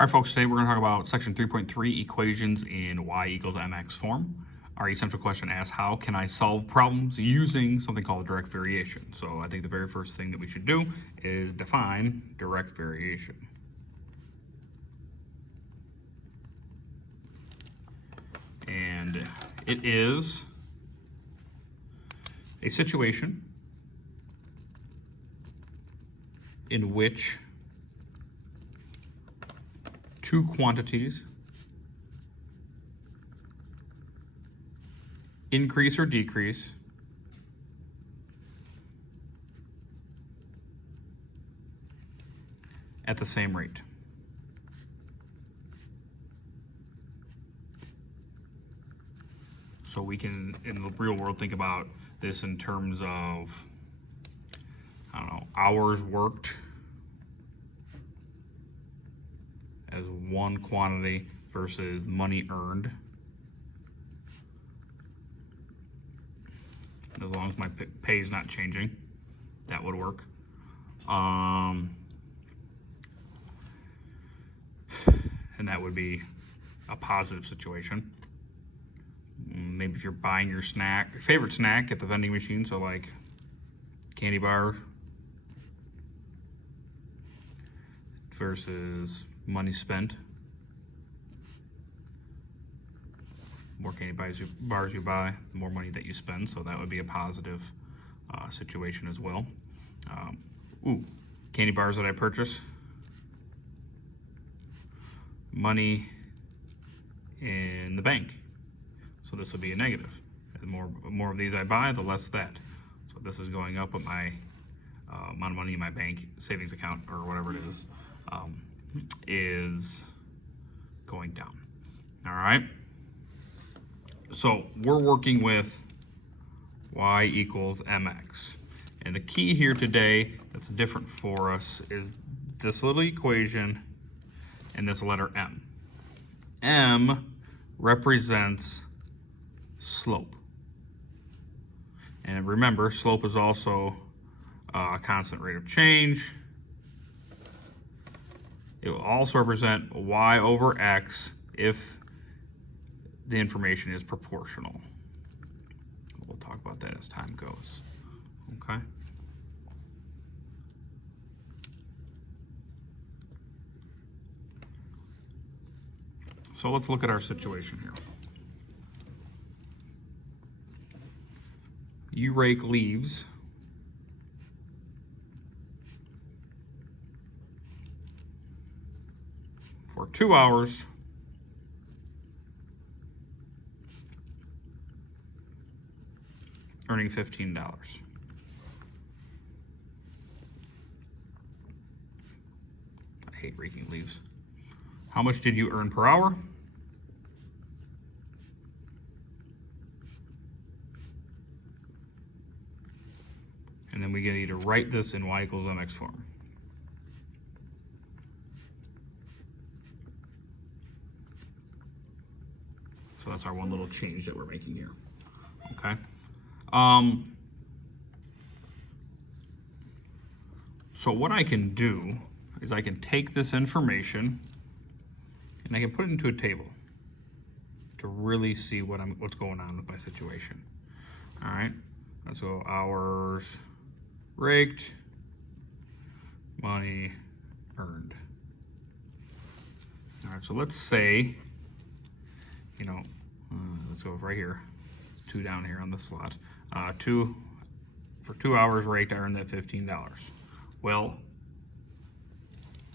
All right, folks, today we're going to talk about section 3.3, equations in y equals mx form. Our essential question asks, how can I solve problems using something called direct variation? So I think the very first thing that we should do is define direct variation. And it is a situation in which two quantities increase or decrease at the same rate. So we can, in the real world, think about this in terms of, I don't know, hours worked as one quantity versus money earned. As long as my pay is not changing, that would work. And that would be a positive situation. Maybe if you're buying your favorite snack at the vending machine, so like candy bar versus money spent. The more candy bars you buy, the more money that you spend, so that would be a positive situation as well. Candy bars that I purchase, money in the bank, so this would be a negative. The more of these I buy, the less that. So this is going up with my amount of money in my bank savings account or whatever it is going down. All right. So we're working with y equals mx. And the key here today that's different for us is this little equation and this letter m. M represents slope. And remember, slope is also a constant rate of change. It will also represent y over x if the information is proportional. We'll talk about that as time goes. Okay. So let's look at our situation here. You rake leaves for 2 hours earning $15. I hate raking leaves. How much did you earn per hour? And then we get to write this in y equals mx form. So that's our one little change that we're making here. Okay. So what I can do is I can take this information and I can put it into a table to really see what's going on with my situation. All right. So hours raked, money earned. All right. So let's say, let's go right here. 2 down here on the slot. For 2 hours raked, I earned that $15. Well,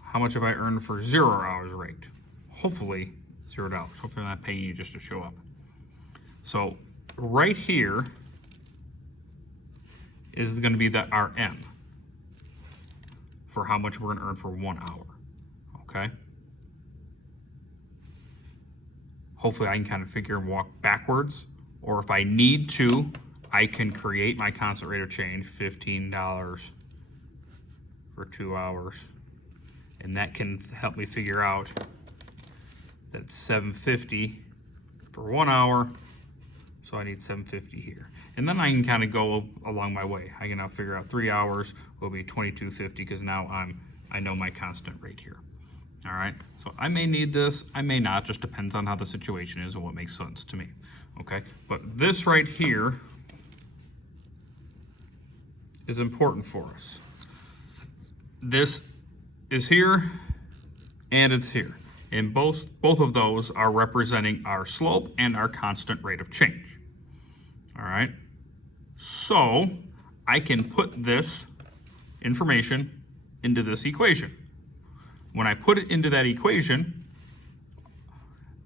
how much have I earned for 0 hours raked? Hopefully $0. Hopefully I'm not paying you just to show up. So right here is going to be our M for how much we're going to earn for 1 hour. Okay. Hopefully I can kind of figure and walk backwards. Or if I need to, I can create my constant rate of change, $15 for 2 hours. And that can help me figure out that it's $7.50 for 1 hour. So I need $7.50 here. And then I can kind of go along my way. I can now figure out 3 hours will be $22.50 because now I know my constant rate here. All right, so I may need this, I may not, just depends on how the situation is and what makes sense to me. Okay, but this right here is important for us. This is here and it's here. And both of those are representing our slope and our constant rate of change. All right, so I can put this information into this equation. When I put it into that equation,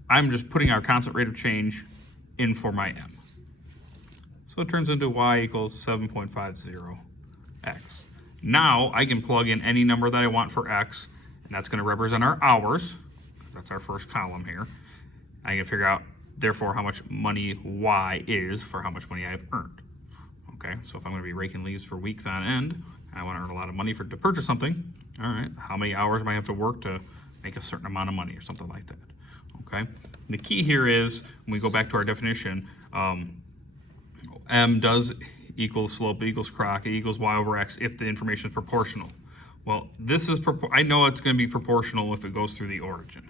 I'm just putting our constant rate of change in for my m. So it turns into y equals 7.50x. Now I can plug in any number that I want for x, and that's going to represent our hours. That's our first column here. I can figure out, therefore, how much money y is for how much money I've earned. Okay, so if I'm going to be raking leaves for weeks on end, and I want to earn a lot of money to purchase something, all right, how many hours might I have to work to make a certain amount of money or something like that? Okay, the key here is, when we go back to our definition, m does equals slope equals croc equals y over x if the information is proportional. Well, this is, I know it's going to be proportional if it goes through the origin,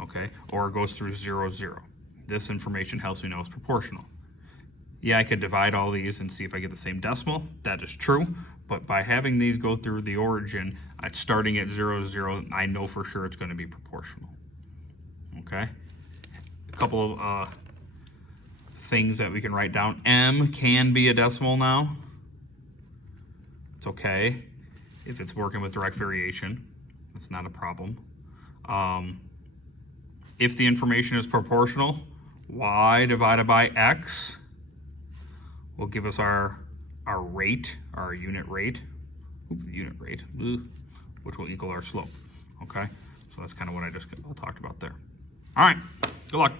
okay, or it goes through 0, 0. This information helps me know it's proportional. Yeah, I could divide all these and see if I get the same decimal. That is true, but by having these go through the origin, starting at 0, 0, I know for sure it's going to be proportional. Okay, a couple of things that we can write down. M can be a decimal now. It's okay if it's working with direct variation. That's not a problem. If the information is proportional, y divided by x will give us our rate, our unit rate, which will equal our slope. Okay, so that's kind of what I just all talked about there. All right, good luck.